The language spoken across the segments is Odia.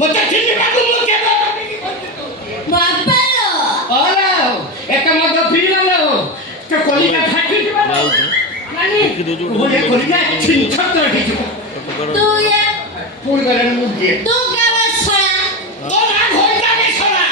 मते चिन्नी बाबू मु के बापा लो ओला एक मत फिरलो तो कोलिका फाटी दिबा नानी बोले कोलिका छिनछत रही तू ये पूर करे मुझे तू क्या बस छोड़ा तो ना होइता के छोड़ा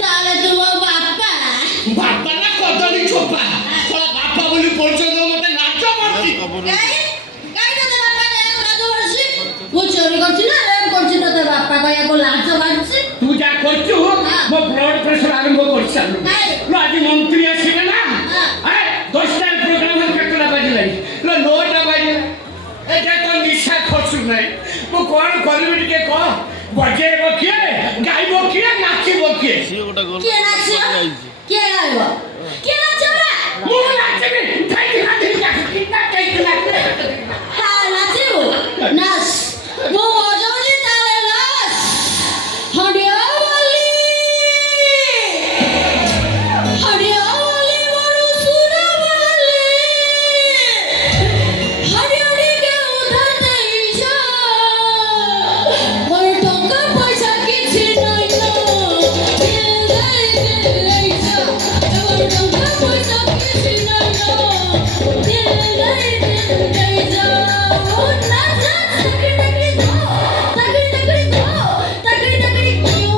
ताले तू बापा बापा ना कदली छोपा तोला बापा बोली परिचय दो मते नाच मारती काय तो बापा ने लाज मारছি वो चोरी करছি না রেপ করছি তো তোর বাপা কয়া কো লাজ মারছি तू जा करछु मो ब्लड प्रेशर आरंभ करछालु लो आज मंत्री आसीले ना ए 10 टा प्रोग्राम केतला बाजिलाई लो 9 टा बाजिला ए जे तो निशा खसु नै मो कोन करबि के को बजेबो के गाइबो के नाचिबो के কে নাচছে কে গাইবো কে নাচছে না मो नाचबे ठाई खाती कितना काई नाचबे হ্যাঁ নাচিবো নাচ वो মজুরি তালে নাচ হরিয়াওয়ালি হরিয়াওয়ালি মরু সুরাওয়ালি হরিয়াওয়ালি কে উধার দেইছা ওই টাকা পয়সা কিছু নাই না দিল দেইছা ওই টাকা পয়সা কিছু নাই না দিল দেইছা ও নাচ তকড়ি তকড়ি দো তকড়ি তকড়ি দো তকড়ি তকড়ি কিউ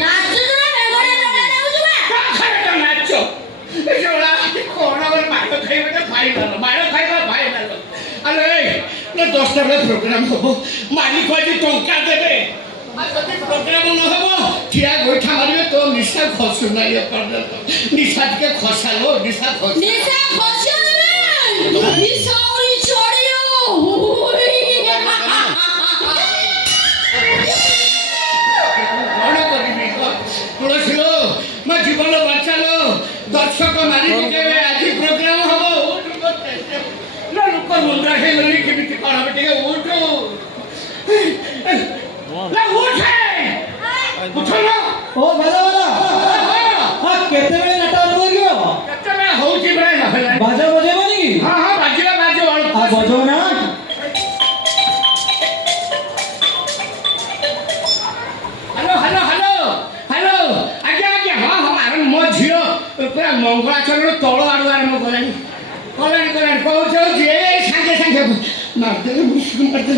নাচ না মেগরে না যাউছবা खाटा नाचो जोला कोन और मारो खाइबे तो फाइनल मारो खाइबा फाइनल अरे ना 10 टा प्रोग्राम होबो मालिक आज टंका देबे आ जति प्रोग्राम न होबो ठिया गोठा मारिबे तो निशा खसु नाही कर निशा के खसालो निशा खस निशा खसलबे निशाउरी छोड़ियो कोन करिबी तुलसीलो मैं जीवन बचालो दर्शक मारी देबे आज प्रोग्राम होबो ना लोक मुंडा हे लली केमिति कोन हबे टिके उठो ना उठे उठो ना ओ बाजा वाला हां केते बेले नाटक आरंभ करियो केते बे होउची बे ना बाजा बजेबो नी हां हां बाजियो बाजियो आ बजो ना हेलो हेलो हेलो हेलो आज्ञा आज्ञा हां हां अरे मो झियो पूरा मंगलाचरण तळ आडू आरंभ करलानी करलानी करलानी कहू जे संगे संगे मारते मुस्कुन मारते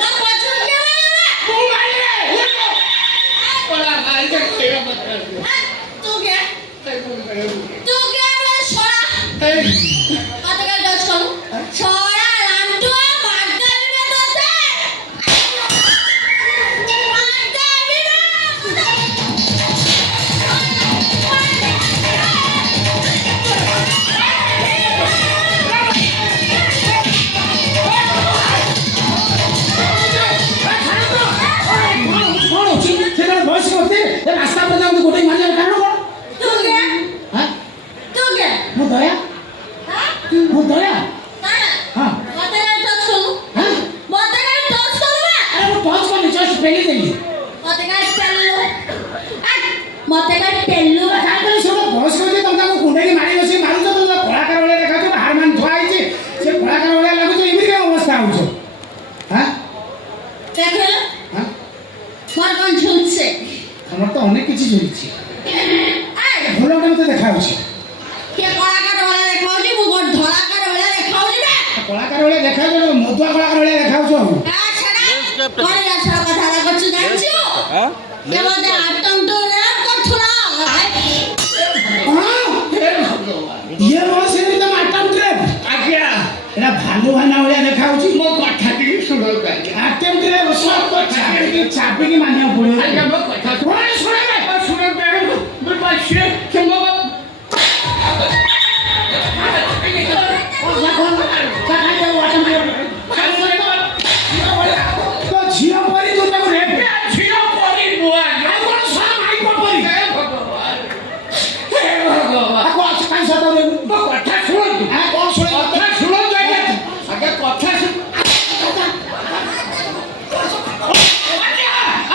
ना पछुन के तू मारे कोला मार के खेला मत कर तू क्या रे छोड़ा कत का डच करू छोड़ा लांटू मार देबे तोते मार देबे कोन होची सेटा बस करते ए रास्ता पर जाऊ गोटे मारिया कानो कोन तू क्या हां तू क्या मो दया हां मो दया ताना हां मते का टच करू हां मते का टच करू ना अरे वो टच को जस्ट पेली देली मते का टेल्लू मते का टेल्लू काय करे सब बस करते तुमका को कुंडे की मारी बसी मारू तो कलाकार वाले देखा तो हार मान थुआ आइছে से कलाकार वाले लागु तो इमिति अवस्था होछ हां देखो हां मोर कोन झुलছে हमर तो अनेक किछि झुरिछि ए भलो के मते देखा होछि के कलाकार वाला देखाउजी मु गोट धलाकार वाला देखाउजी ना कलाकार वाले देखा जो मधुआ कलाकार वाले देखा होछ आ छडा कोन यार कथा लागछु जानछु हां के मते आटम तो रैप करथुना हे भगवान ये रो से तो माटम ट्रेप आज्ञा एरा भालू भाना वाले देखा होछि मो कथा की सुनो गाली आटम ट्रेप सब को चापी की मानिया पड़े आज्ञा मो कथा सुनो बे मो पाछे चंगो तो झियो परी तो तको रेप झियो परी नुआ आ कोन सा माई को परी हे भगवान हे भगवान आ को काई सता रे मो कथा सुनो आ कोन सुने कथा सुनो जाइए आगे कथा सुन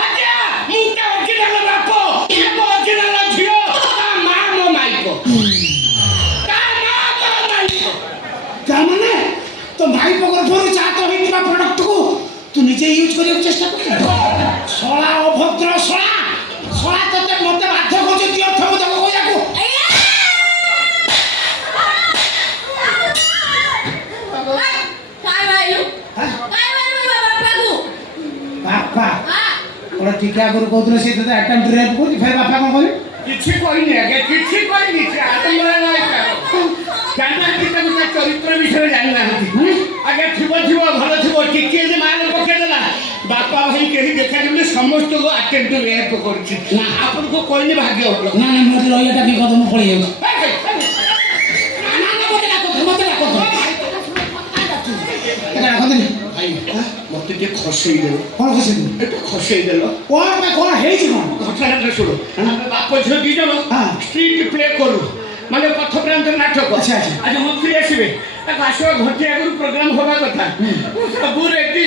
आज्ञा मुंडा ତାମାନେ ତ ମାଇ ତରଫରୁ ଜାତ ହେଇଥିବା ପ୍ରଡକ୍ଟକୁ ତୁ ନିଜେ ୟୁଜ୍ କରିବାକୁ ଚେଷ୍ଟା କରୁଛୁ। ଶଳା ଅଭଦ୍ର ଶଳା ଶଳା ତତେ ମତେ ବାଧ୍ୟ କରୁଛୁ ଦିଅ ଥବ ତାକୁ କହିବାକୁ। काय मायलू बापाକୁ ବାପା ଗୋଟେ ଟିକା ଆଗରୁ କହୁଥିଲେ ସେ ତତେ ଆଟେମ୍ପ୍ଟ ରେପ୍ କରୁଛି ଫେର ବାପା କ'ଣ କରିବେ? କିଛି କହିନି ଆଜ୍ଞା, କିଛି କହିନି। ସେ ଆତଙ୍କବାଦ ଜାଣିନାହାନ୍ତି, ତାକୁ ତା ଚରିତ୍ର ବିଷୟରେ ଜାଣିନାହାନ୍ତି। ଆଜ୍ଞା ଥିବ ଥିବ ଭଲ ଥିବ, ଟିକିଏ ଯେ ମାଲ ପକେଇଦେଲା ବାପା ଭାଇ କେହି ଦେଖାଯିବନି, ସମସ୍ତଙ୍କୁ ଆଟେମ୍ପ୍ଟ ରେପ୍ କରୁଛି। ନା ଆପଣଙ୍କୁ କହିନି ଭାଗ୍ୟ ଭଲ। ନା ନା ମୋତେ ରହିବାଟା ବିପଦ, ମୁଁ ପଳେଇ ଯାଉଛି। ମତେ ଟିକେ ଖସେଇ ଦେଲ। କ'ଣ ଖୁସି ଏଠୁ ଖସେଇ ଦେଲ। କ'ଣ ପାଇଁ କ'ଣ ହେଇଛି କ'ଣ? ଘଟଣାଟା ଶୁଣ, ଆମେ ବାପ ଝିଅ ଦି ଜଣ ଷ୍ଟ୍ରିଟ୍ ପ୍ଲେ କରୁ, ମାନେ ପଥପ୍ରାନ୍ତ ନାଟକ। ଆଚ୍ଛା, ଆଚ୍ଛା। ଆଜି ମନ୍ତ୍ରୀ ଆସିବେ, ତାକୁ ଆସିବ ଘଣ୍ଟେ ଆଗରୁ ପ୍ରୋଗ୍ରାମ ହବା କଥା। ସବୁ ରେଡି,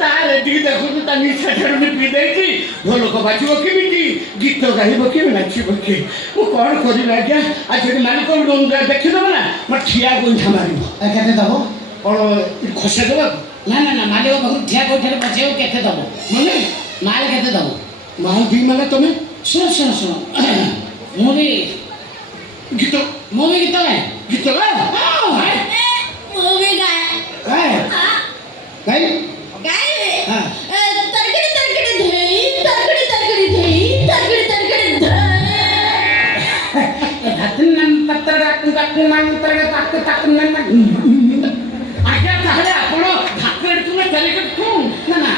ତା ରେଡିକି ଦେଖନ୍ତୁ ତା ନିଶା ଛାଡୁନି, ପିଇ ଦେଇଛି। ଢୋଲକ ବାଜିବ କେମିତି, ଗୀତ ଗାଇବ କେମିତି, ନାଚିବ କିଏ? ମୁଁ କ'ଣ କରିବି ଆଜ୍ଞା? ଆଉ ଯଦି ମାଲିକ ଦେଖିଦେବ ନା ମୋ ଠିଆ ଗୋଇଠା ମାରିବ। କେତେ ଦେବ? କ'ଣ ଖସେଇ ଦେବାକୁ? ନା ନା ନା ମାଲିକ ପାଖରୁ ଠିଆ କୋଉଠାରେ ବଞ୍ଚେଇବ, କେତେ ଦେବ? ମାନେ ମାଲ କେତେ ଦେବ? ମାଲ ଦି ମାନେ ତମେ ଶୁଣ ଶୁଣ ଶୁଣ ମୁଁ ବି ଗୀତ ଗୀତ ଗାଏ। ଗୀତ ଗାଏ? ମୁଁ ବି ଗାଏ। ଗାଏ ଗାଇ ଗାଏ ହଁ। तरकड़ी तरकड़ी धई तरकड़ी तरकड़ी धई तरकड़ी तरकड़ी धई धातन नाम पत्र डाकू डाकू नाम पत्र डाकू डाकू नाम ଆଜ୍ଞା ତାହେଲେ ଆପଣ ଭାତରେ ତୁମେ ତାଲିକା ଠୁଁ ନା ନା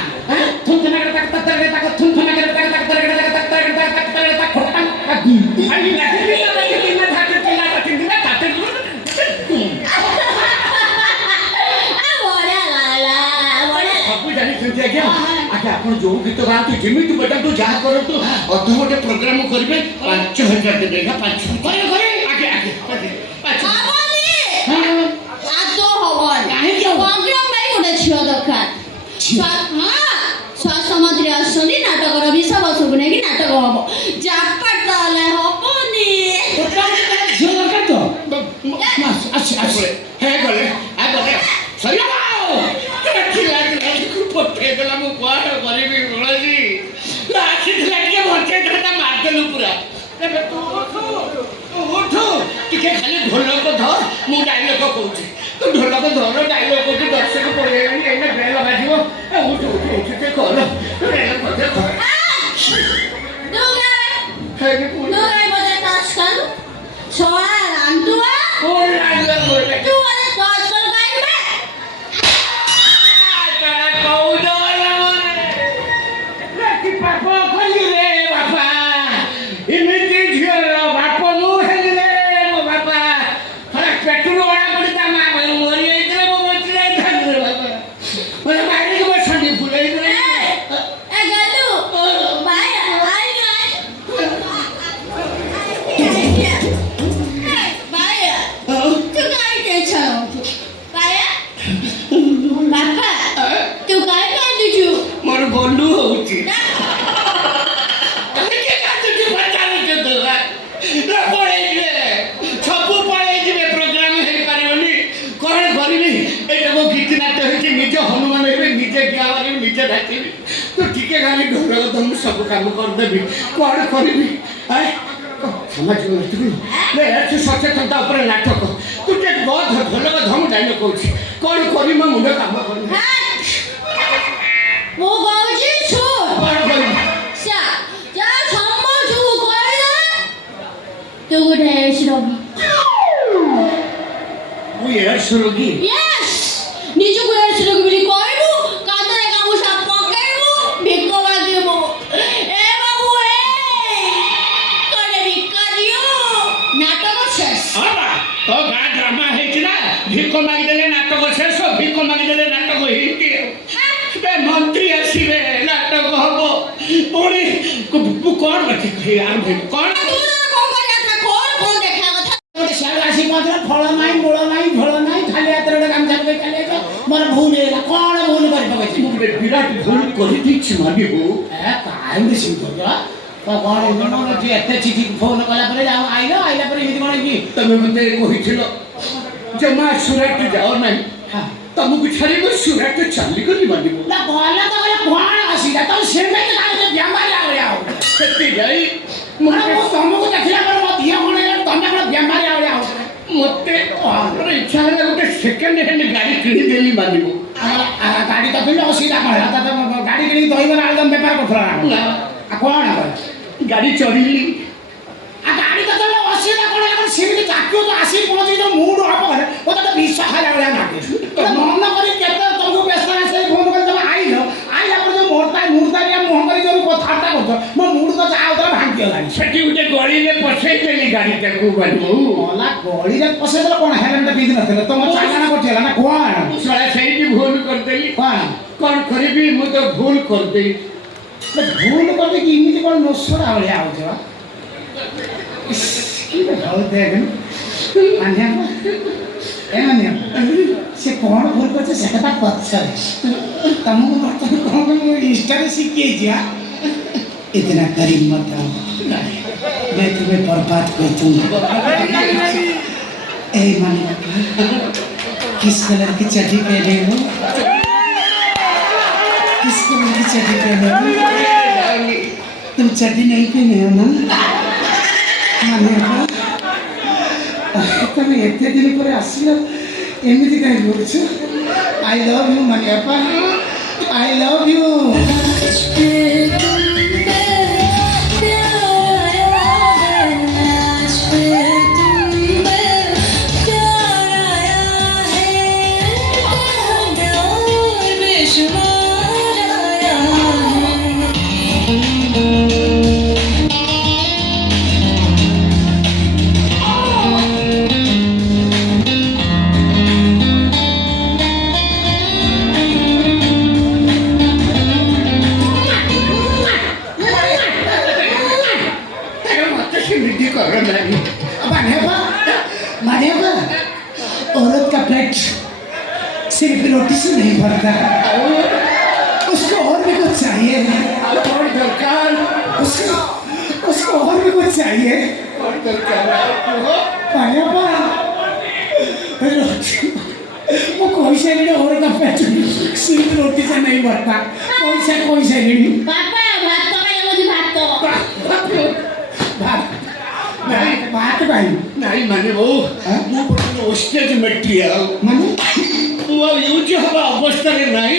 ଥୁନ ଥୁନ କର ତାକ ପତ୍ର ରେ ତାକ ଥୁନ ଥୁନ କର ତାକ ତାକ ତର ତାକ ତାକ ତର ତାକ ତାକ ତର ତାକ ଖଟା ଆଜି ଲାଗିବି ନା ଲାଗିବି ନା ଭାତରେ ପିଲା ପାଟି ଦିନା ତାତେ ବଢିଆ ଲାଗଲା ବଢିଆ ସବୁ ଜାଣିଛନ୍ତି ଆଜ୍ଞା। ଆଜ୍ଞା ଆପଣ ଯୋଉ ଗୀତ ଗାଆନ୍ତୁ, ଯେମିତି ବଜାନ୍ତୁ, ଯାହା କରନ୍ତୁ, ଅଧଘଣ୍ଟେ ପ୍ରୋଗ୍ରାମ କରିବେ, 5,000 ଦେବେ। 5,000 କରିବେ କରିବେ। ଆଜ୍ଞା ଆଜ୍ଞା 5,000। ହବନି ଆଦ ହବନି କାହିଁକି ହବ? ପ୍ରୋଗ୍ରାମ ପାଇଁ ଗୋଟେ ଝିଅ ଦରକାର। ସ୍ୱାସ୍ଥ୍ୟ ମନ୍ତ୍ରୀ ଆସୁଛନ୍ତି, ନାଟକର ବିଷୟବସ୍ତୁକୁ ନେଇକି ନାଟକ ହବ। ଜାପାଟ ତାହେଲେ ହବନି। ଝିଅ ଦରକାର ତ ଗଲେ ସରିଲା ପଠେଇଦେଲା। ମୁଁ କ'ଣ କରିବି ବଳଜି? ଆସିଥିଲା ଟିକେ ବଞ୍ଚେଇଥିଲା, ତା ମାରିଦେଲୁ ପୁରା। ଏବେ ତୁ ଉଠୁ ଟିକେ, ଖାଲି ଢୋଲକ ଧର, ମୁଁ ଡାଇଲଗ କହୁଛି। ତୁ ଢୋଲକ ଧର, ଡାଇଲଗ କହୁଛି, ଦର୍ଶକ ପଳେଇଗଲାଣି, ଏଇନା ବେଳ ବାଜିବ। ଉଠୁ ଉଠୁ ଉଠୁ ଟିକେ କର, ଡାଇଲଗ ମଧ୍ୟ କର। 누가 이번에 다시간 저랑 안 좋아? କ'ଣ 좋아해 다시간 가입해? ବାପ କଲି ରେ ବାପା, ଏମିତି ଝିଅର ବାପ ମୁଁ ହେଲି ରେ ମୋ ବାପା। ପେଟରୁ ଅଣା ପଡ଼ି ତା ମା ମରିଯାଇଥିଲେ, ମୁଁ ବଞ୍ଚି ଯାଇଥାନ୍ତି ରେ ବାପା। ମୋତେ ମାରିକି ବସନ୍ତି ଫୁଲେଇ ଏ ଗଲୁ ବାଇ ଆଇ ବାଇ ତୁ କାଇଁ ଟେନସନ ହଉଛୁ? ବାଇ ବାପା ତୁ କାଇଁ କାନ୍ଦୁଛୁ? ମୋର ଗଣ୍ଡୁ ହଉଛି। ସବୁ ପଳେଇଯିବେ, ପ୍ରୋଗ୍ରାମ ହେଇପାରିବନି। କ'ଣ କରିବି? ଏଇଟା ମୋ ଗୀତି ନାଟ୍ୟ ହେଇଛି, ନିଜ ହନୁମାନ ହେବେ, ନିଜେ ଡିଆ ମାରିବି, ନିଜେ ନାଚିବି। ତୁ ଟିକେ ଖାଲି ଢୋଲକ ତ ମୁଁ ସବୁ କାମ କରିଦେବି। କ'ଣ କରିବି? ସାମାଜିକ ସଚେତନତା ଉପରେ ନାଟକ। ତୁ ଟିକେ ଢୋଲକ ଧମ ଡାଇଲଗ କହୁଛି। କ'ଣ କରିବି? ମୋ ମୁଣ୍ଡ କାମ କରୁନି। ମୁଁ କହୁଛି ଶୁଣ। କ'ଣ କରିବି? 자 정말 좋은 거야? 누구 대시러기? ମୁଁ ଏୟାର୍ସ ରୋଗୀ। Yes! ନିଜକୁ ଏସିରକି ବୋଲି କହିବୁ, କାନ୍ଧରେ ଗାମୁଛା ପକେଇବୁ, ଭିକ ମାଗିବୁ। ଏ ବାବୁ କଲେ ଭିକ ଦିଅ। ନାଟକ ଶେଷ। ତୋ ଗାଁ ଡ୍ରାମା ହେଇଛି ନା, ଭିକ ମାଗିଦେଲେ ନାଟକ ଶେଷ, ଭିକ ମାଗିଦେଲେ ନାଟକ ହେଇଛି। ମନ୍ତ୍ରୀ ଆସିବେ, ନାଟକ ହବ, ପୁଣି କ'ଣ କ'ଣ ସିଆଡ଼ୁ ଆସି ପହଞ୍ଚିଲା, ଫଳ ନାହିଁ, ମୂଳ ନାହିଁ, ଝୋଳ ନାହିଁ, ଖାଲି ହାତରେ ଗୋଟେ ଗାମୁଛା ପକେଇ ଚାଲି ଯାଇଛ। ମୋର ଭୁଲ ହେଇଗଲା। କ'ଣ ଭୁଲ କରି ପକେଇଛି? ମୁଁ ଗୋଟେ ବିରାଟ ଭୁଲ କରିଦେଇଛି ମାନିବୁ। କାହିଁକି ସେମିତି କରୁଛ? କ'ଣ ଏତେ ଚିଠି ଫୋନ କଲା ପରେ ଆଇଲା ପରେ ଏମିତି କ'ଣ କି? ତମେ ମୋତେ କହିଥିଲ ଜମା ସୁରାଟ ଯାଅ ନାହିଁ ହଁ ତମକୁ ଛାଡ଼ି ମୁଁ ସୁରାଟ ଚାଲିଗଲି ମାନିବ ନା ଭଲ ତ ଗଲେ କ'ଣ ଅସୁବିଧା ତମେ ସେମିତି କାହିଁକି ବେମାରିଆ ଭଳିଆ ହଉଛ ସେଠି ଯାଇ ମୁଁ ତମକୁ ଦେଖିଲା ପରେ ମୋ ଦିହ କ'ଣ ହେଇଗଲା ତମେ କ'ଣ ବେମାରିଆ ଭଳିଆ ହଉଛ ମୋତେ ମୋର ଇଚ୍ଛା ହେଲା ଗୋଟେ ସେକେଣ୍ଡ ହ୍ୟାଣ୍ଡ ଗାଡ଼ି କିଣିଦେଲି ମାନିବ ଗାଡ଼ି ତ କିଣିଲେ ଅସୁବିଧା କ'ଣ ହେଲା ତ ଗାଡ଼ି କିଣିକି ଦହିବରା ଆଳୁଦମ ବେପାର କରୁଥିଲା ନା ଆଉ କ'ଣ ଗାଡ଼ି ଚଢ଼ିଲି ଆଉ ଗାଡ଼ି ତ ଚଳିଲେ ଅସୁବିଧା କ'ଣ ହେଲା କ'ଣ ସେମିତି ଚାକିରି ତ ଆସି ପହଞ୍ଚିକି ତ ମୁଣ୍ଡ ହବ ଘରେ ମୋତେ ତ ବିଶ୍ୱାସ ହେଲା ଭଳିଆ ଲାଗେ ମନ କରି କେତେ ତମକୁ ବ୍ୟସ୍ତ ଆସି ଫୋନ୍ କରି ତମେ ଆଇଲା ପରେ ଯେଉଁ ମୁହୂର୍ତ୍ତାରିଆ ମୁହଁ କରି ଯେଉଁ କଥାବାର୍ତ୍ତା କରୁଛ ମୋ ମୁଣ୍ଡ ତ ଯାହା ହଉଥିଲା ଭାଙ୍ଗିଗଲାଣି ସେଠି ଗୋଟେ ଗଳିରେ ପଶେଇଦେଲି ଗାଡ଼ିଟାକୁ ମାନିବ ଗଲା ଗଳିରେ ପଶେଇଦେଲ କ'ଣ ହେଲେଣ୍ଟା ପିନ୍ଧି ନଥିଲେ ତମ ଚାଲାଣ କଟିଗଲା ନା କ'ଣ ଶଳା ସେଇଠି ଭୁଲ କରିଦେଲି କ'ଣ କ'ଣ କରିବି ମୁଁ ତ ଭୁଲ କରିଦେଲି ଭୁଲ କରିଦେଇକି ଏମିତି କ'ଣ ନୋସଡ଼ା ଭଳିଆ ହଉଛ ହଉ ଦେଖ ମାନ୍ୟା ଏ ମାନ୍ୟା ସେ କ'ଣ ଭୁଲ କରିছে ସେଟା ତା ପଛରେ ତମକୁ ବର୍ତ୍ତମାନ କ'ଣ ମୁଁ ଇନଷ୍ଟାରେ ଶିଖେଇଛି इतना करीब मत आओ मैं तुम्हें बर्बाद कर दूंगा ए मानिया किस कलर की चड्डी पहने हो किस कलर की चड्डी पहने हो तुम चड्डी नहीं पहने हो ना मानिया तुम एते दिन पर आसिल एमती कहीं बोलछ आई लव यू मानिया आई लव यू औरत का पेट सिर्फ रोटी से नहीं भरता उसको और भी कुछ चाहिए और दरकार उसको और भी कुछ चाहिए और दरकार वो कोई से नहीं औरत का पेट सिर्फ रोटी से नहीं भरता कोई से नहीं ବାପା ଭାତ ଖାଇବାକୁ ଭାତ बात भाई नहीं मानिब ମୁଁ ଗୋଟେ ଓଷ୍ଟେଜ ମେଟେରିଆଲ ମାନେ ମୁଁ ଆଉ ୟୁଜ୍ ହେବା ଅବସ୍ଥାରେ ନାହିଁ